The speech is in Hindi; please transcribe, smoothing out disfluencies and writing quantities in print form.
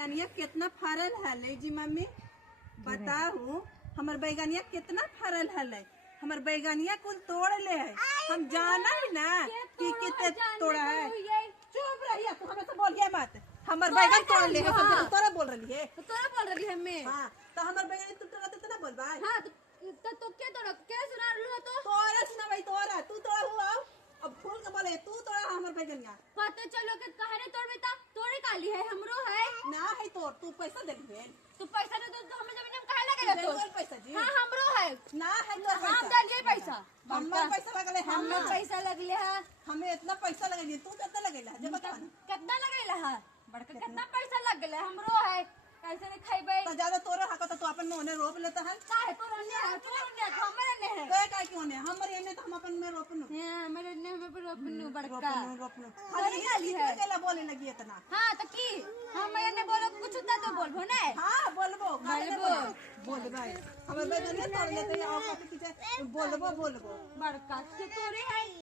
बैगनिया कितना फरल है जी मम्मी बताओ। हमर बैगनिया कितना फरल है। हमर बैगनिया कुल तोड़ ले है। हम जाना ही ना कि कितने तोड़ा है। चुप रहिए तू हमें तो बोल गया मत। हमर बैगन तोड़ ले है। सब तोरा बोल रही है। तोरा बोल रही है मैं। हां तो हमर बैगन तू तोड़ा तो ना बोलबा। हां तो क्या तोड़ा क्या सुना रही हो तो तोरा सुना भाई तोरा तू तोड़ा हुआ अब फूल के बोले तू तोड़ा हमर बैगनिया। पता चलो कि कहने तोड़बे ता तोड़े काली है हमरो है ना है तोड़ तू पैसा दे दे। तू पैसा दे तो हमें जमीन में काहे लगेला तो बोल पैसा जी। हां हमरो है ना है तो हम डालिए पैसा हमर पैसा लगले हमर पैसा लगले है हमें इतना पैसा लगेली तू कितना लगेला जब बता कितना लगेला है बड़का कितना पैसा लगले हमरो है कैसे नहीं खाइबे तो ज्यादा तोरा हका तो तू अपन मोने रोप लेता है। काहे तोरा ने है तोरा ने हमरे ने है तो का क्यों ने हमर एने तो हम अपन में रोपनु। हां हमरे ने हमें पर रोपनु बड़का रोपनु खाली गाली है केला बोले लगी इतना। हां तो की हम ने बोलो कुछ तो बोलबो ने हां बोलबो बोलबो हमर बदन में तोड़ लेते और पीछे बोलबो बड़का के तोरे है